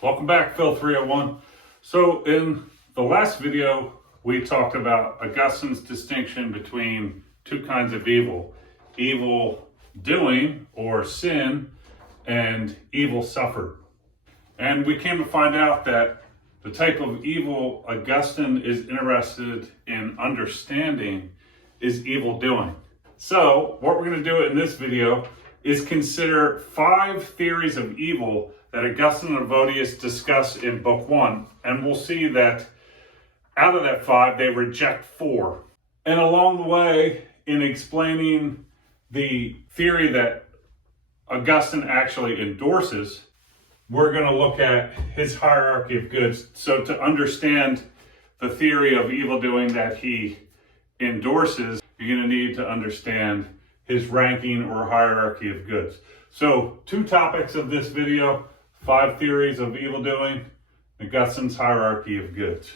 Welcome back, Phil 301. So in the last video, we talked about Augustine's distinction between two kinds of evil. Evil doing, or sin, and evil suffered. And we came to find out that the type of evil Augustine is interested in understanding is evil doing. So what we're going to do in this video is consider 5 theories of evil that Augustine and Evodius discuss in Book 1. And we'll see that out of that 5, they reject 4. And along the way, in explaining the theory that Augustine actually endorses, we're going to look at his hierarchy of goods. So to understand the theory of evil doing that he endorses, you're going to need to understand his ranking or hierarchy of goods. So 2 topics of this video: 5 theories of evil doing, Augustine's hierarchy of goods.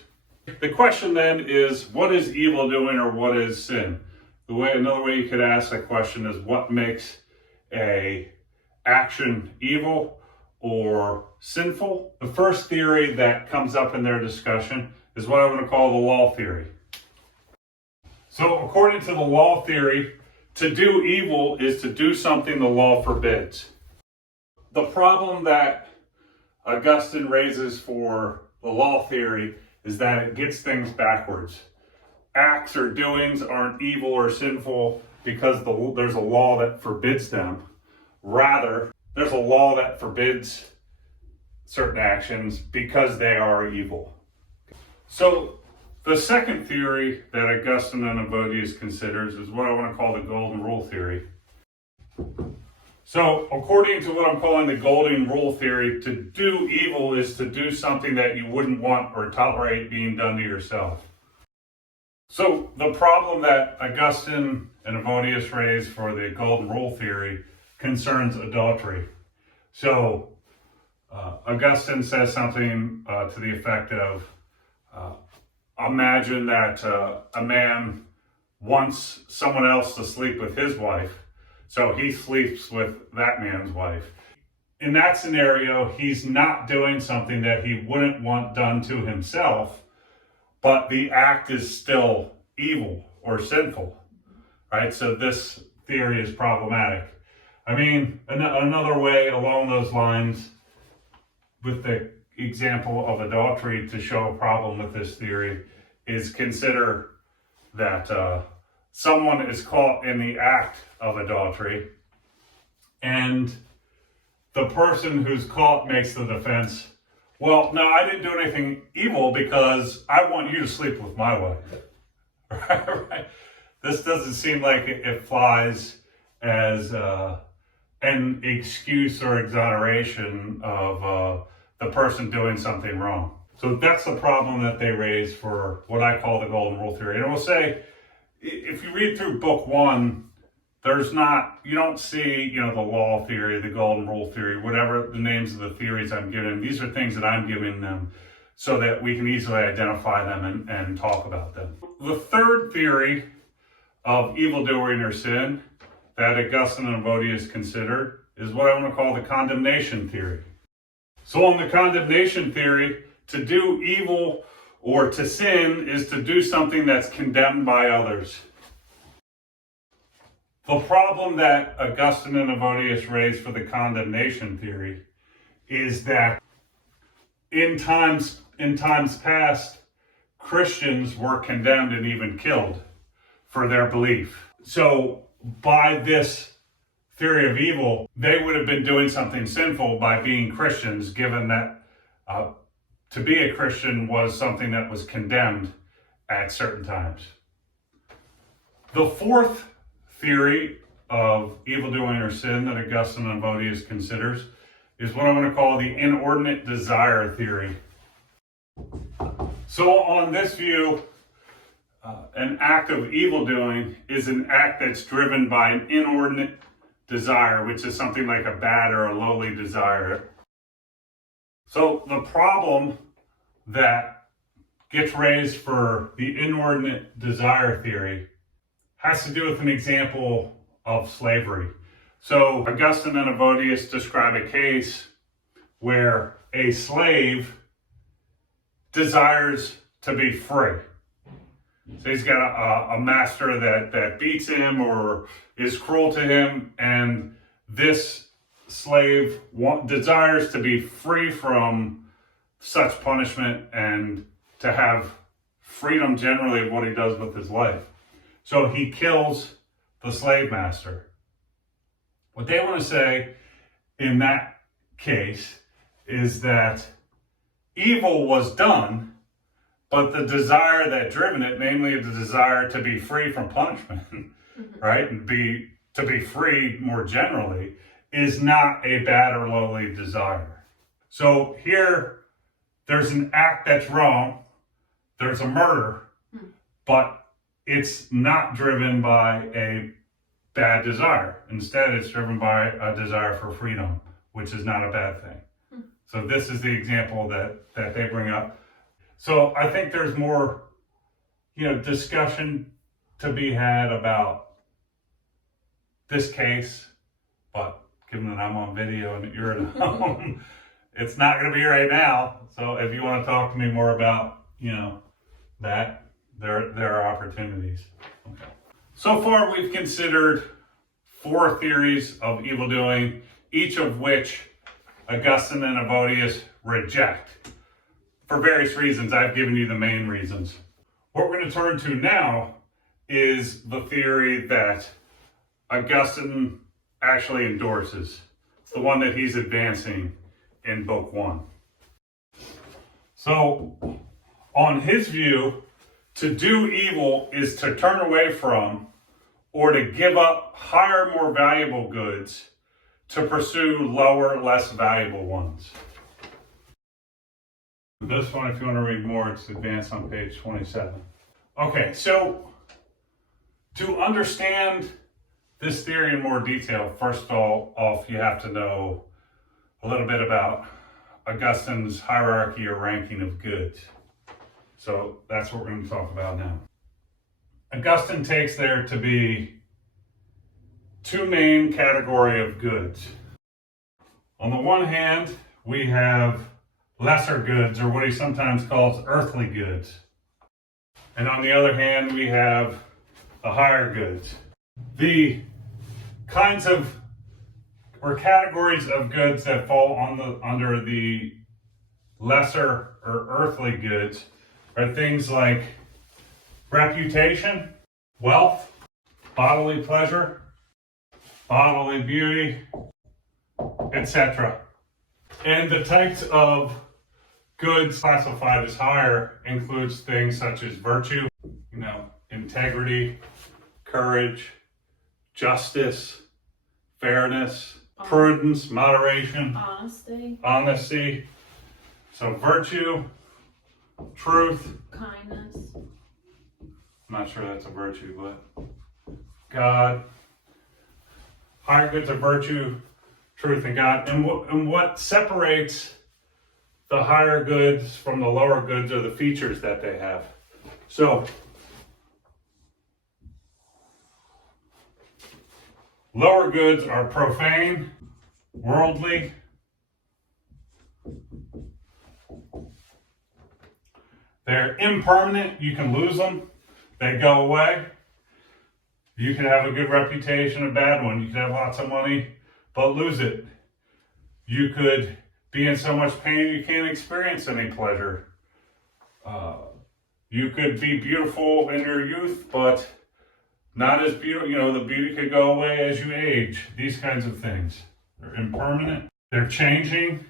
The question then is, what is evil doing, or what is sin? Another way you could ask that question is, what makes a action evil or sinful? The first theory that comes up in their discussion is what I'm going to call the law theory. So according to the law theory, to do evil is to do something the law forbids. The problem that Augustine raises for the law theory is that it gets things backwards. Acts or doings aren't evil or sinful because there's a law that forbids them. Rather, there's a law that forbids certain actions because they are evil. So the second theory that Augustine and Evodius considers is what I want to call the golden rule theory. So according to what I'm calling the golden rule theory, to do evil is to do something that you wouldn't want or tolerate being done to yourself. So the problem that Augustine and Evodius raise for the golden rule theory concerns adultery. So Augustine says something to the effect of, imagine that a man wants someone else to sleep with his wife, so he sleeps with that man's wife. In that scenario, he's not doing something that he wouldn't want done to himself, but the act is still evil or sinful, right? So this theory is problematic. I mean, another way along those lines, with the example of adultery to show a problem with this theory, is consider that someone is caught in the act of adultery, and the person who's caught makes the defense, well, no, I didn't do anything evil because I want you to sleep with my wife. Right? This doesn't seem like it flies as an excuse or exoneration of the person doing something wrong. So that's the problem that they raise for what I call the golden rule theory. And I will say, if you read through Book 1, you don't see, the law theory, the golden rule theory, whatever the names of the theories I'm giving. These are things that I'm giving them so that we can easily identify them and talk about them. The third theory of evildoing or sin that Augustine and Evodius considered is what I want to call the condemnation theory. So on the condemnation theory, to do evil or to sin is to do something that's condemned by others. The problem that Augustine and Evodius raised for the condemnation theory is that in times past, Christians were condemned and even killed for their belief. So by this theory of evil, they would have been doing something sinful by being Christians, given that to be a Christian was something that was condemned at certain times. The fourth theory of evildoing or sin that Augustine and Evodius considers is what I want to call the inordinate desire theory. So on this view, an act of evildoing is an act that's driven by an inordinate desire, which is something like a bad or a lowly desire. So the problem that gets raised for the inordinate desire theory has to do with an example of slavery. So Augustine and Evodius describe a case where a slave desires to be free. So he's got a master that beats him or is cruel to him, and this slave desires to be free from such punishment and to have freedom generally of what he does with his life. So he kills the slave master. What they want to say in that case is that evil was done, but the desire that driven it, namely the desire to be free from punishment, right, and to be free more generally, is not a bad or lowly desire. So here, there's an act that's wrong, there's a murder, but it's not driven by a bad desire. Instead, it's driven by a desire for freedom, which is not a bad thing. So this is the example that they bring up. So I think there's more, discussion to be had about this case, but given that I'm on video and you're at home, it's not going to be right now. So if you want to talk to me more about, that, there are opportunities. Okay. So far, we've considered 4 theories of evil doing, each of which Augustine and Evodius reject. For various reasons, I've given you the main reasons. What we're going to turn to now is the theory that Augustine actually endorses. It's the one that he's advancing in Book 1. So, on his view, to do evil is to turn away from or to give up higher, more valuable goods to pursue lower, less valuable ones. This one, if you want to read more, it's advanced on page 27. Okay, so to understand this theory in more detail, first off, you have to know a little bit about Augustine's hierarchy or ranking of goods. So that's what we're going to talk about now. Augustine takes there to be 2 main categories of goods. On the one hand, we have lesser goods, or what he sometimes calls earthly goods. And on the other hand, we have the higher goods. The kinds of, or categories of goods that fall under the lesser or earthly goods are things like reputation, wealth, bodily pleasure, bodily beauty, etc. And the types of goods classified as higher includes things such as virtue, integrity, courage, justice, fairness, prudence, moderation, honesty. So virtue, truth, kindness. I'm not sure that's a virtue, but God. Higher goods are virtue, truth, and God. And what separates the higher goods from the lower goods are the features that they have. So, lower goods are profane, worldly, they're impermanent, you can lose them, they go away. You can have a good reputation, a bad one. You can have lots of money, but lose it. You could be in so much pain you can't experience any pleasure. You could be beautiful in your youth, but not as beautiful. The beauty could go away as you age. These kinds of things. They're impermanent. They're changing.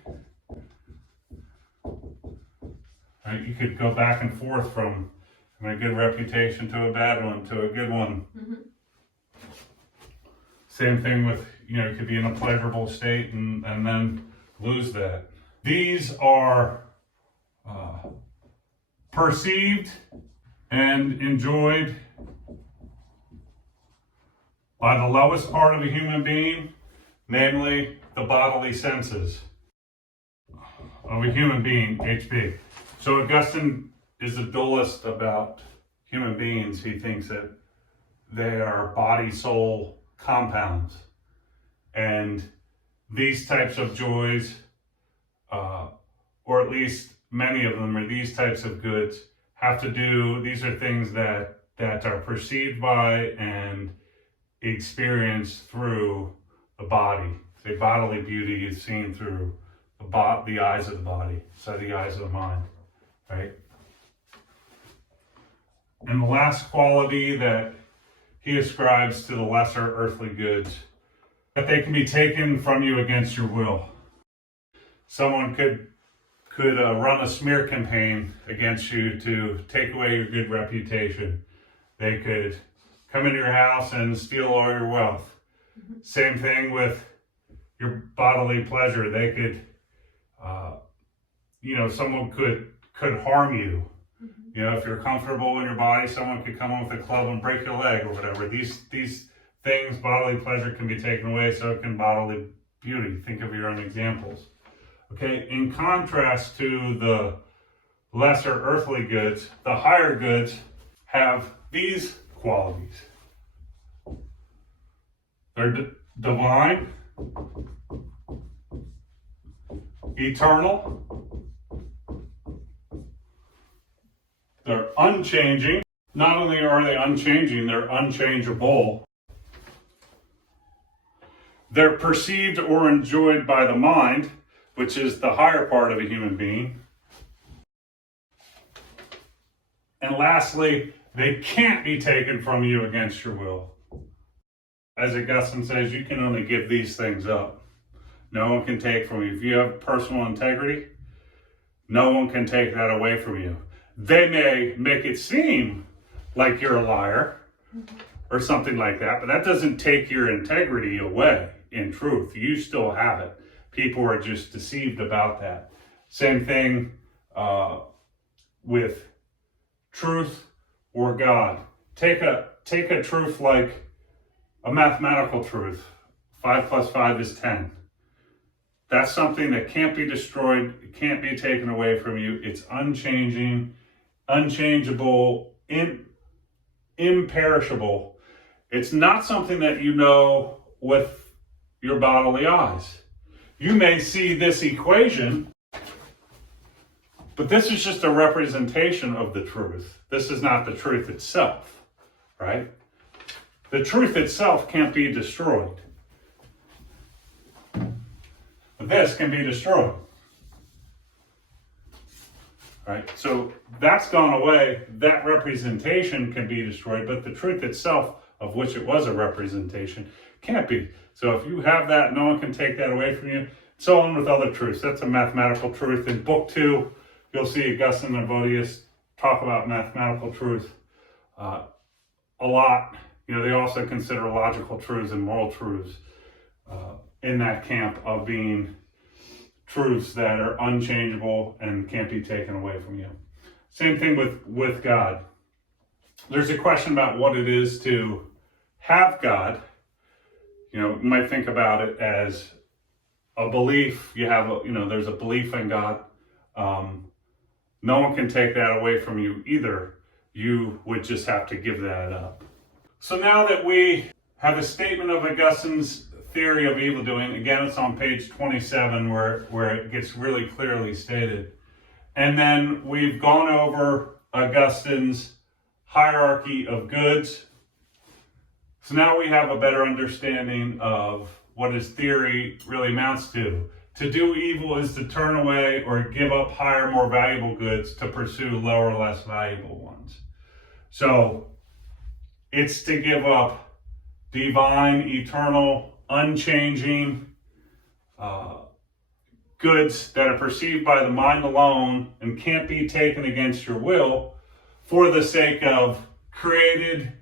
Right? You could go back and forth from a good reputation to a bad one to a good one. Mm-hmm. Same thing with, you could be in a pleasurable state and then lose that. These are perceived and enjoyed by the lowest part of a human being, namely the bodily senses of a human being, HB. So Augustine is a dualist about human beings. He thinks that they are body-soul compounds. And these types of joys or at least many of them, or these types of goods, these are things that are perceived by and experienced through the body. Say bodily beauty is seen through the eyes of the body, so the eyes of the mind, right? And the last quality that he ascribes to the lesser earthly goods, that they can be taken from you against your will. Someone could run a smear campaign against you to take away your good reputation. They could come into your house and steal all your wealth. Same thing with your bodily pleasure. They could, someone could harm you. If you're comfortable in your body, someone could come in with a club and break your leg or whatever. These things, bodily pleasure, can be taken away, so can bodily beauty. Think of your own examples. Okay, in contrast to the lesser earthly goods, the higher goods have these qualities. They're divine, eternal, they're unchanging. Not only are they unchanging, they're unchangeable. They're perceived or enjoyed by the mind, which is the higher part of a human being. And lastly, they can't be taken from you against your will. As Augustine says, you can only give these things up. No one can take from you. If you have personal integrity, no one can take that away from you. They may make it seem like you're a liar or something like that, but that doesn't take your integrity away. In truth, you still have it. People are just deceived about that. Same thing with truth or God. Take a truth like a mathematical truth. 5 plus 5 is 10. That's something that can't be destroyed. It can't be taken away from you. It's unchanging, unchangeable, imperishable. It's not something that you know with your bodily eyes. You may see this equation, but this is just a representation of the truth. This is not the truth itself, right? The truth itself can't be destroyed. This can be destroyed. Right? So that's gone away. That representation can be destroyed, but the truth itself, of which it was a representation, can't be. So if you have that, no one can take that away from you. So on with other truths. That's a mathematical truth. In book 2, you'll see Augustine and Boetius talk about mathematical truth a lot. They also consider logical truths and moral truths in that camp of being truths that are unchangeable and can't be taken away from you. Same thing with God. There's a question about what it is to have God. You might think about it as a belief. There's a belief in God. No one can take that away from you either. You would just have to give that up. So now that we have a statement of Augustine's theory of evil doing, again, it's on page 27 where it gets really clearly stated. And then we've gone over Augustine's hierarchy of goods. So now we have a better understanding of what his theory really amounts to. To do evil is to turn away or give up higher, more valuable goods to pursue lower, less valuable ones. So it's to give up divine, eternal, unchanging goods that are perceived by the mind alone and can't be taken against your will for the sake of created,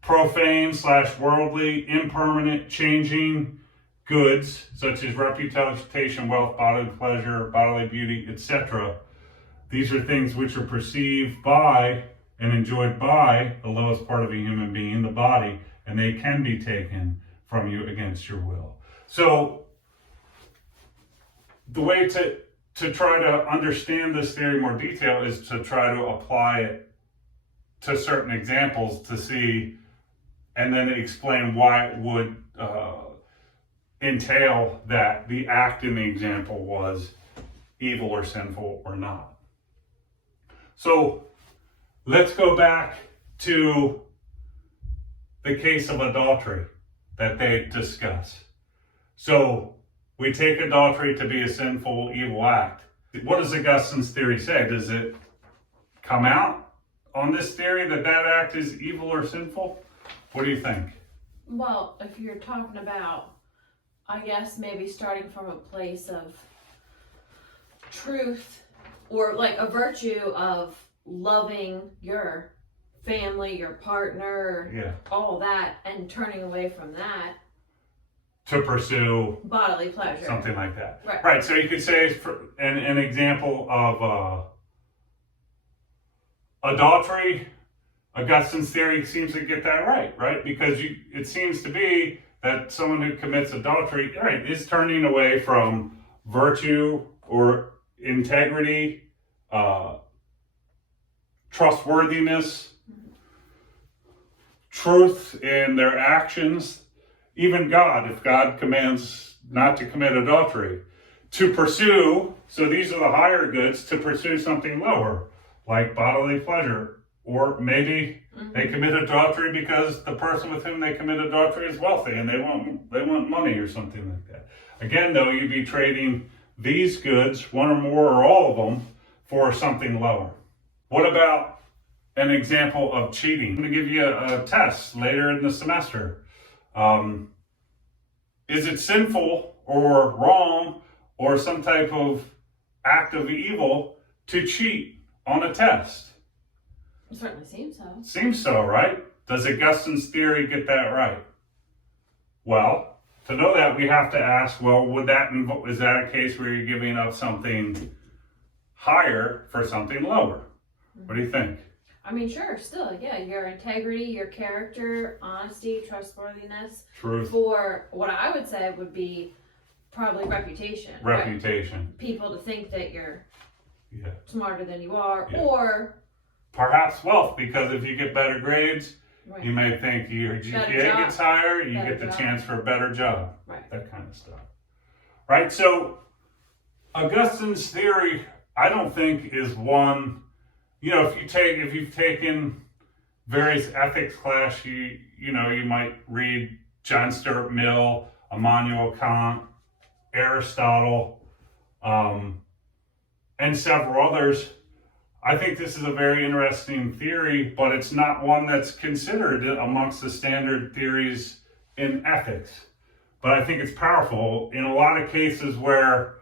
profane / worldly, impermanent, changing goods such as reputation, wealth, bodily pleasure, bodily beauty, etc. These are things which are perceived by and enjoyed by the lowest part of a human being, the body, and they can be taken from you against your will. So the way to try to understand this theory in more detail is to try to apply it to certain examples to see, and then explain why it would entail that the act in the example was evil or sinful or not. So let's go back to the case of adultery that they discuss. So we take adultery to be a sinful, evil act. What does Augustine's theory say? Does it come out on this theory that that act is evil or sinful? What do you think? Well, if you're talking about, I guess maybe starting from a place of truth or like a virtue of loving your family, your partner, all that, and turning away from that to pursue bodily pleasure, something like that. Right. So you could say an example of adultery. Augustine's theory seems to get that right? Because it seems to be that someone who commits adultery, is turning away from virtue or integrity, trustworthiness, truth in their actions, even God, if God commands not to commit adultery, to pursue, so these are the higher goods, to pursue something lower, like bodily pleasure. Or maybe they commit adultery because the person with whom they commit adultery is wealthy and they want money or something like that. Again, though, you'd be trading these goods, one or more or all of them, for something lower. What about an example of cheating? I'm going to give you a test later in the semester. Is it sinful or wrong or some type of act of evil to cheat on a test? It certainly seems so. Seems so, right? Does Augustine's theory get that right? Well, to know that, we have to ask, well, is that a case where you're giving up something higher for something lower? What do you think? I mean, sure, still, yeah, your integrity, your character, honesty, trustworthiness. Truth. For what I would say would be probably reputation. Reputation. Right? People to think that you're Yeah. smarter than you are, Yeah. or perhaps wealth, because if you get better grades, right. you may think your GPA gets higher, you get the job. chance for a better job. Right. That kind of stuff. Right? So Augustine's theory, I don't think is one, if you've taken various ethics class, you might read John Stuart Mill, Immanuel Kant, Aristotle, and several others. I think this is a very interesting theory, but it's not one that's considered amongst the standard theories in ethics. But I think it's powerful in a lot of cases where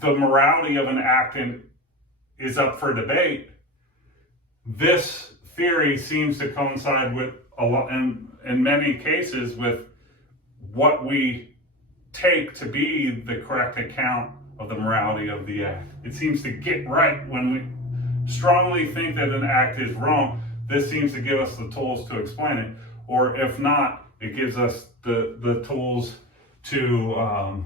the morality of an act is up for debate. This theory seems to coincide with a lot, in many cases, with what we take to be the correct account of the morality of the act. It seems to get right when we strongly think that an act is wrong. This seems to give us the tools to explain it, or if not, it gives us the tools to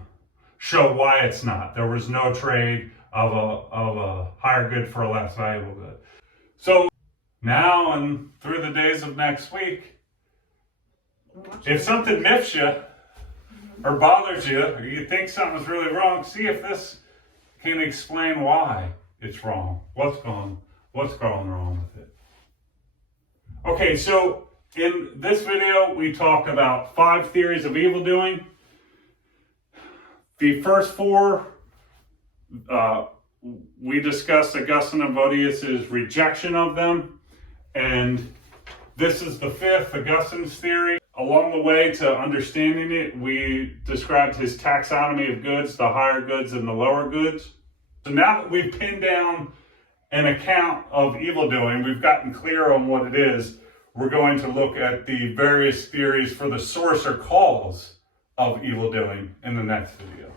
show why it's not. There was no trade of a higher good for a less valuable good. So now and through the days of next week, if something miffs you or bothers you, or you think something's really wrong, see if this can explain why it's wrong. What's going wrong with it? Okay, so in this video, we talked about 5 theories of evil doing. The first 4, we discussed Augustine and Vodius's rejection of them, and this is the 5th, Augustine's theory. Along the way to understanding it, we described his taxonomy of goods, the higher goods and the lower goods. So now that we've pinned down an account of evil doing, we've gotten clear on what it is, we're going to look at the various theories for the source or cause of evil doing in the next video.